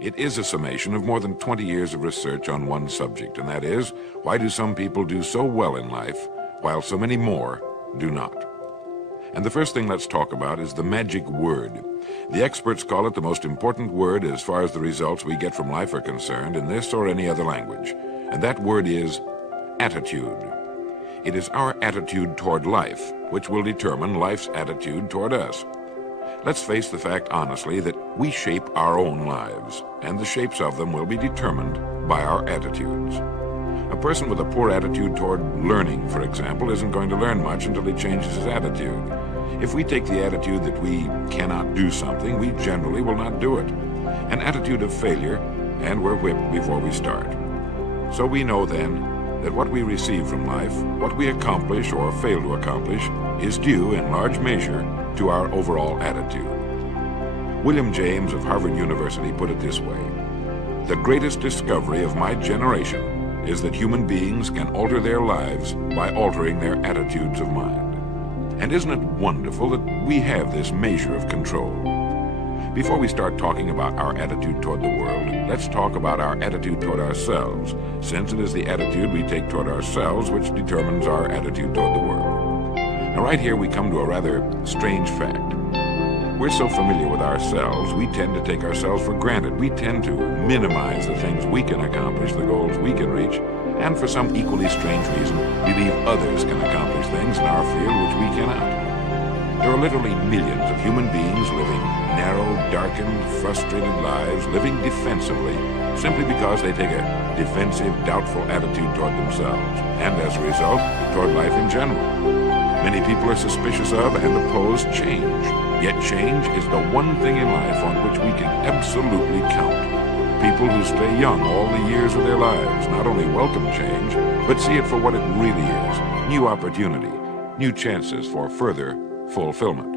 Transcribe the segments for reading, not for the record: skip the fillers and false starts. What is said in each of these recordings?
It is a summation of more than 20 years of research on one subject, and that is, why do some people do so well in life, while so many more do not? And the first thing let's talk about is the magic word. The experts call it the most important word as far as the results we get from life are concerned in this or any other language. And that word is attitude. It is our attitude toward life which will determine life's attitude toward us. Let's face the fact honestly that we shape our own lives, and the shapes of them will be determined by our attitudes. A person with a poor attitude toward learning, for example, isn't going to learn much until he changes his attitude. If we take the attitude that we cannot do something, we generally will not do it. An attitude of failure, and we're whipped before we start. So we know then that what we receive from life, what we accomplish or fail to accomplish, is due in large measure to our overall attitude. William James of Harvard University put it this way: "The greatest discovery of my generation is that human beings can alter their lives by altering their attitudes of mind." And isn't it wonderful that we have this measure of control? Before we start talking about our attitude toward the world, let's talk about our attitude toward ourselves, since it is the attitude we take toward ourselves which determines our attitude toward the world. Now right here we come to a rather strange fact. We're so familiar with ourselves, we tend to take ourselves for granted. We tend to minimize the things we can accomplish, the goals we can reach, and for some equally strange reason, believe others can accomplish things in our field which we cannot. There are literally millions of human beings living narrow, darkened, frustrated lives, living defensively, simply because they take a defensive, doubtful attitude toward themselves, and as a result, toward life in general. Many people are suspicious of and oppose change. Yet change is the one thing in life on which we can absolutely count. People who stay young all the years of their lives not only welcome change, but see it for what it really is: new opportunity, new chances for further fulfillment.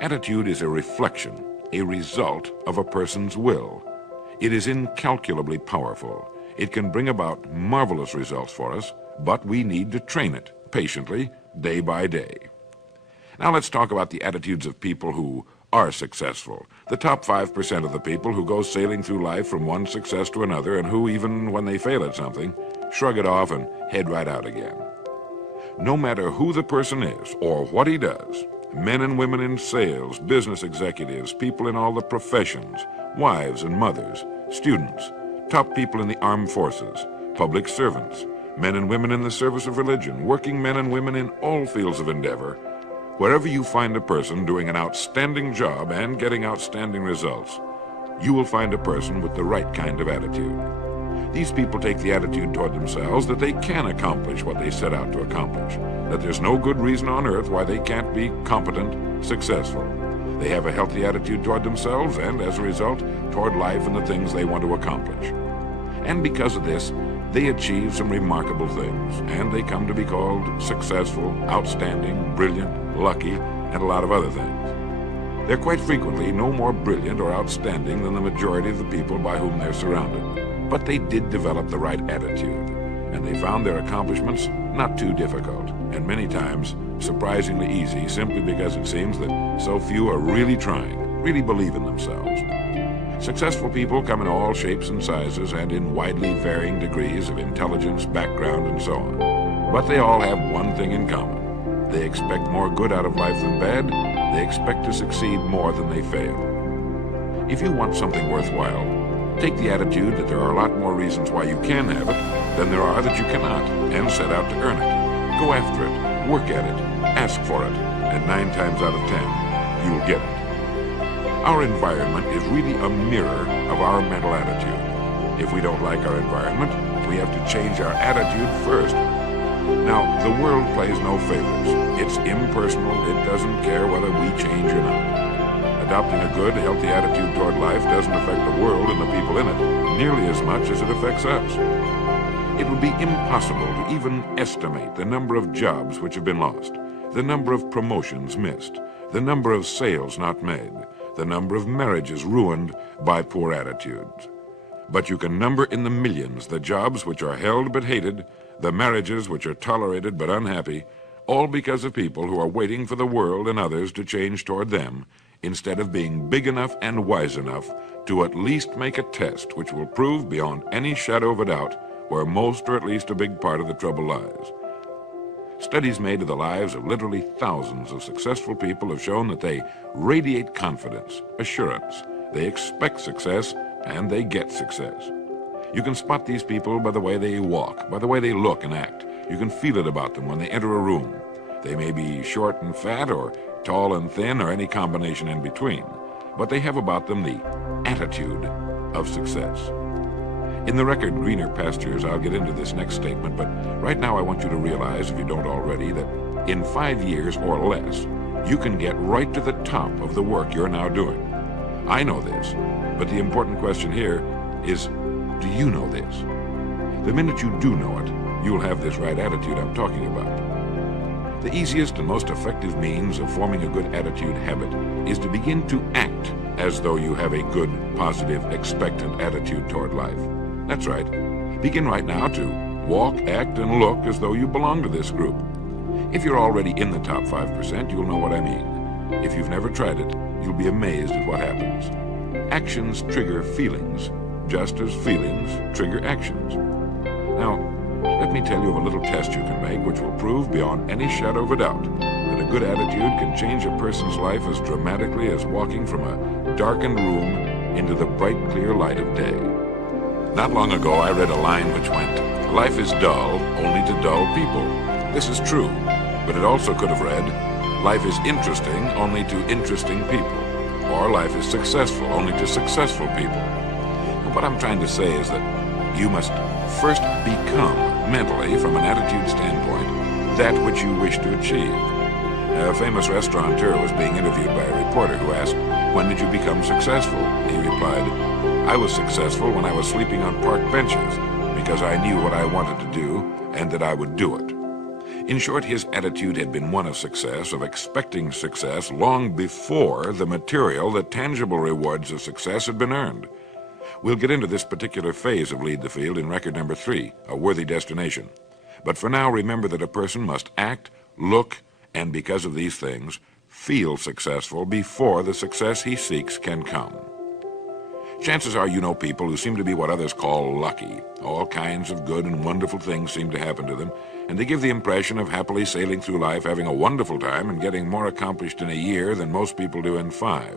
Attitude is a reflection, a result of a person's will. It is incalculably powerful. It can bring about marvelous results for us, but we need to train it patiently, day by day. Now let's talk about the attitudes of people who are successful. The top 5% of the people who go sailing through life from one success to another, and who, even when they fail at something, shrug it off and head right out again. No matter who the person is or what he does, men and women in sales, business executives, people in all the professions, wives and mothers, students, top people in the armed forces, public servants, men and women in the service of religion, working men and women in all fields of endeavor, wherever you find a person doing an outstanding job and getting outstanding results, you will find a person with the right kind of attitude. These people take the attitude toward themselves that they can accomplish what they set out to accomplish, that there's no good reason on earth why they can't be competent, successful. They have a healthy attitude toward themselves and, as a result, toward life and the things they want to accomplish. And because of this, they achieve some remarkable things, and they come to be called successful, outstanding, brilliant, lucky, and a lot of other things. They're quite frequently no more brilliant or outstanding than the majority of the people by whom they're surrounded. But they did develop the right attitude, and they found their accomplishments not too difficult, and many times surprisingly easy, simply because it seems that so few are really trying, really believe in themselves. Successful people come in all shapes and sizes and in widely varying degrees of intelligence, background, and so on. But they all have one thing in common. They expect more good out of life than bad. They expect to succeed more than they fail. If you want something worthwhile, take the attitude that there are a lot more reasons why you can have it than there are that you cannot, and set out to earn it. Go after it, work at it, ask for it, and 9 times out of 10, you'll get it. Our environment is really a mirror of our mental attitude. If we don't like our environment, we have to change our attitude first. Now, the world plays no favorites. It's impersonal. It doesn't care whether we change or not. Adopting a good, healthy attitude toward life doesn't affect the world and the people in it nearly as much as it affects us. It would be impossible to even estimate the number of jobs which have been lost, the number of promotions missed, the number of sales not made, the number of marriages ruined by poor attitudes. But you can number in the millions the jobs which are held but hated, the marriages which are tolerated but unhappy, all because of people who are waiting for the world and others to change toward them, instead of being big enough and wise enough to at least make a test which will prove beyond any shadow of a doubt where most or at least a big part of the trouble lies. Studies made of the lives of literally thousands of successful people have shown that they radiate confidence, assurance, they expect success, and they get success. You can spot these people by the way they walk, by the way they look and act. You can feel it about them when they enter a room. They may be short and fat, or tall and thin, or any combination in between, but they have about them the attitude of success. In the record Greener Pastures, I'll get into this next statement, but right now I want you to realize, if you don't already, that in 5 years or less, you can get right to the top of the work you're now doing. I know this, but the important question here is, do you know this? The minute you do know it, you'll have this right attitude I'm talking about. The easiest and most effective means of forming a good attitude habit is to begin to act as though you have a good, positive, expectant attitude toward life. That's right. Begin right now to walk, act, and look as though you belong to this group. If you're already in the top 5%, you'll know what I mean. If you've never tried it, you'll be amazed at what happens. Actions trigger feelings, just as feelings trigger actions. Now, let me tell you of a little test you can make which will prove beyond any shadow of a doubt that a good attitude can change a person's life as dramatically as walking from a darkened room into the bright, clear light of day. Not long ago, I read a line which went, "Life is dull only to dull people." This is true, but it also could have read, "Life is interesting only to interesting people," or "Life is successful only to successful people." And what I'm trying to say is that you must first become, mentally, from an attitude standpoint, that which you wish to achieve. A famous restaurateur was being interviewed by a reporter who asked, "When did you become successful?" He replied, "I was successful when I was sleeping on park benches, because I knew what I wanted to do and that I would do it." In short, his attitude had been one of success, of expecting success, long before the material, the tangible rewards of success had been earned. We'll get into this particular phase of Lead the Field in record number 3, A Worthy Destination. But for now, remember that a person must act, look, and because of these things, feel successful before the success he seeks can come. Chances are you know people who seem to be what others call lucky. All kinds of good and wonderful things seem to happen to them, and they give the impression of happily sailing through life, having a wonderful time, and getting more accomplished in a year than most people do in 5.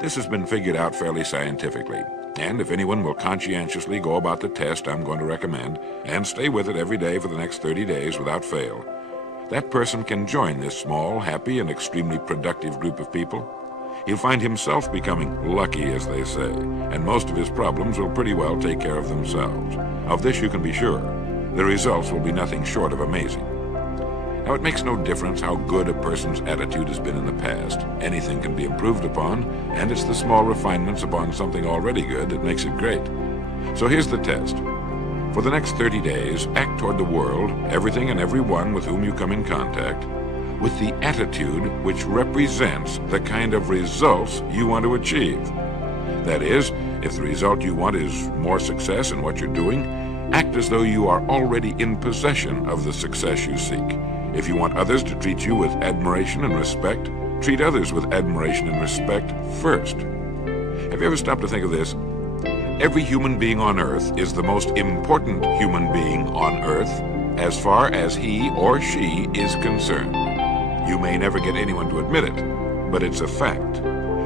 This has been figured out fairly scientifically, and if anyone will conscientiously go about the test I'm going to recommend, and stay with it every day for the next 30 days without fail, that person can join this small, happy, and extremely productive group of people. He'll find himself becoming lucky, as they say, and most of his problems will pretty well take care of themselves. Of this you can be sure. The results will be nothing short of amazing. Now, it makes no difference how good a person's attitude has been in the past. Anything can be improved upon, and it's the small refinements upon something already good that makes it great. So here's the test. For the next 30 days, act toward the world, everything and everyone with whom you come in contact, with the attitude which represents the kind of results you want to achieve. That is, if the result you want is more success in what you're doing, act as though you are already in possession of the success you seek. If you want others to treat you with admiration and respect, treat others with admiration and respect first. Have you ever stopped to think of this? Every human being on earth is the most important human being on earth as far as he or she is concerned. You may never get anyone to admit it, but it's a fact.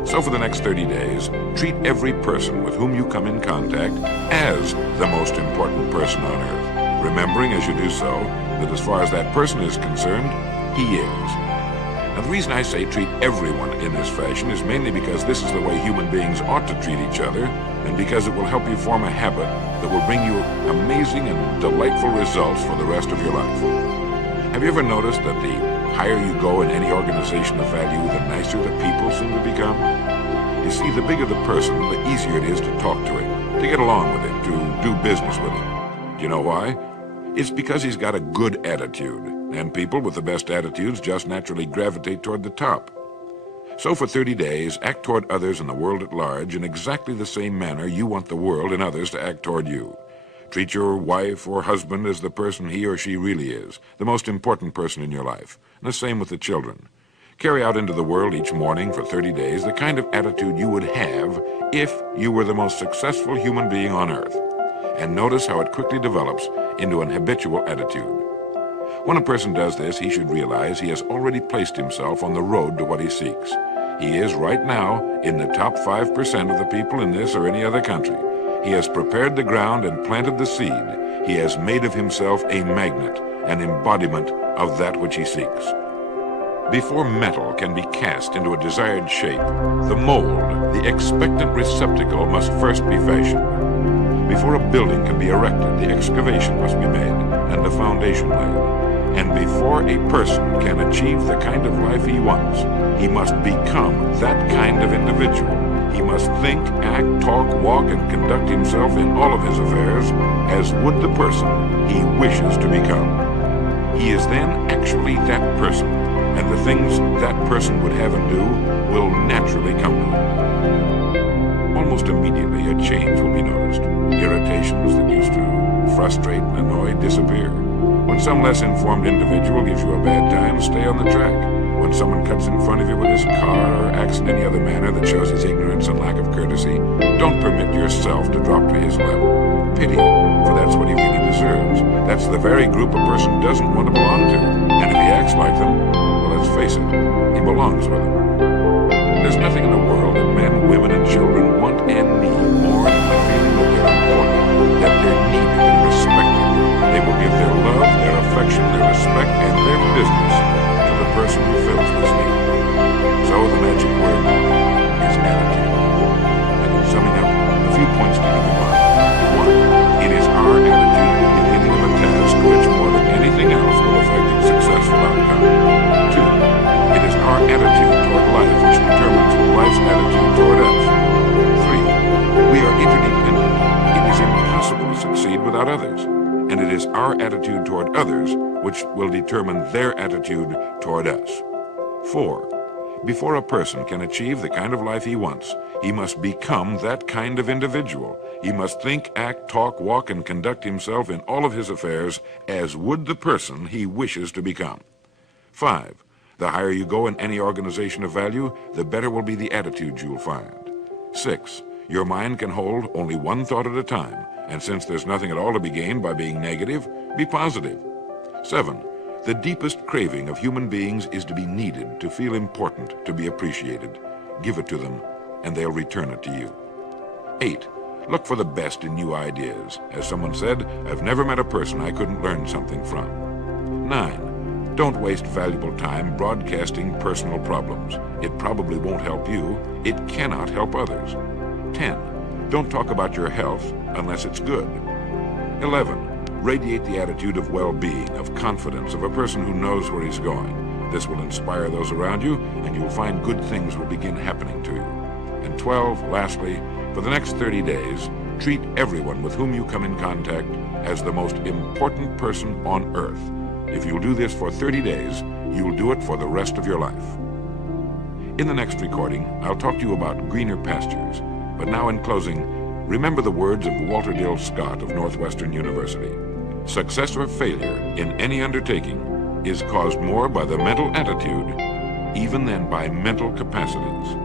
So for the next 30 days, treat every person with whom you come in contact as the most important person on earth, remembering as you do so that as far as that person is concerned, he is. Now, the reason I say treat everyone in this fashion is mainly because this is the way human beings ought to treat each other, and because it will help you form a habit that will bring you amazing and delightful results for the rest of your life. Have you ever noticed that the higher you go in any organization of value, the nicer the people seem to become? You see, the bigger the person, the easier it is to talk to him, to get along with him, to do business with him. Do you know why? It's because he's got a good attitude, and people with the best attitudes just naturally gravitate toward the top. So for 30 days, act toward others and the world at large in exactly the same manner you want the world and others to act toward you. Treat your wife or husband as the person he or she really is, the most important person in your life, and the same with the children. Carry out into the world each morning for 30 days the kind of attitude you would have if you were the most successful human being on earth. And notice how it quickly develops into an habitual attitude. When a person does this, he should realize he has already placed himself on the road to what he seeks. He is right now in the top 5% of the people in this or any other country. He has prepared the ground and planted the seed. He has made of himself a magnet, an embodiment of that which he seeks. Before metal can be cast into a desired shape, the mold, the expectant receptacle, must first be fashioned. Before a building can be erected, the excavation must be made and the foundation laid. And before a person can achieve the kind of life he wants, he must become that kind of individual. He must think, act, talk, walk, and conduct himself in all of his affairs as would the person he wishes to become. He is then actually that person, and the things that person would have and do will naturally come to him. Almost immediately, a change will be noticed. Irritations that used to frustrate and annoy disappear. When some less informed individual gives you a bad time, stay on the track. When someone cuts in front of you with his car or acts in any other manner that shows his ignorance and lack of courtesy, don't permit yourself to drop to his level. Pity him, for that's what he really deserves. That's the very group a person doesn't want to belong to. And if he acts like them, well, let's face it, he belongs with them. There's nothing in the world that men, women, and children want and need more than the feeling that they're important, that they're needed and respected. They will give their love, their affection, their respect, and their business to the person who fills this need. So the magic word is attitude. And in summing up, a few points to keep in mind. 1. It is our attitude at the beginning of a task which, more than anything else, will affect its successful outcome. 2. It is our attitude toward life which determines life's attitude toward us. 3. We are interdependent. It is impossible to succeed without others. And it is our attitude toward others which will determine their attitude toward us. 4. Before a person can achieve the kind of life he wants, he must become that kind of individual. He must think, act, talk, walk, and conduct himself in all of his affairs as would the person he wishes to become. 5. The higher you go in any organization of value, the better will be the attitude you'll find. 6. Your mind can hold only one thought at a time, and since there's nothing at all to be gained by being negative, be positive. 7. The deepest craving of human beings is to be needed, to feel important, to be appreciated. Give it to them, and they'll return it to you. 8. Look for the best in new ideas. As someone said, I've never met a person I couldn't learn something from. 9. Don't waste valuable time broadcasting personal problems. It probably won't help you. It cannot help others. 10. Don't talk about your health unless it's good. 11. Radiate the attitude of well-being, of confidence, of a person who knows where he's going. This will inspire those around you, and you'll find good things will begin happening to you. And 12, lastly, for the next 30 days, treat everyone with whom you come in contact as the most important person on earth. If you'll do this for 30 days, you'll do it for the rest of your life. In the next recording, I'll talk to you about greener pastures. But now in closing, remember the words of Walter Dill Scott of Northwestern University. Success or failure in any undertaking is caused more by the mental attitude even than by mental capacities.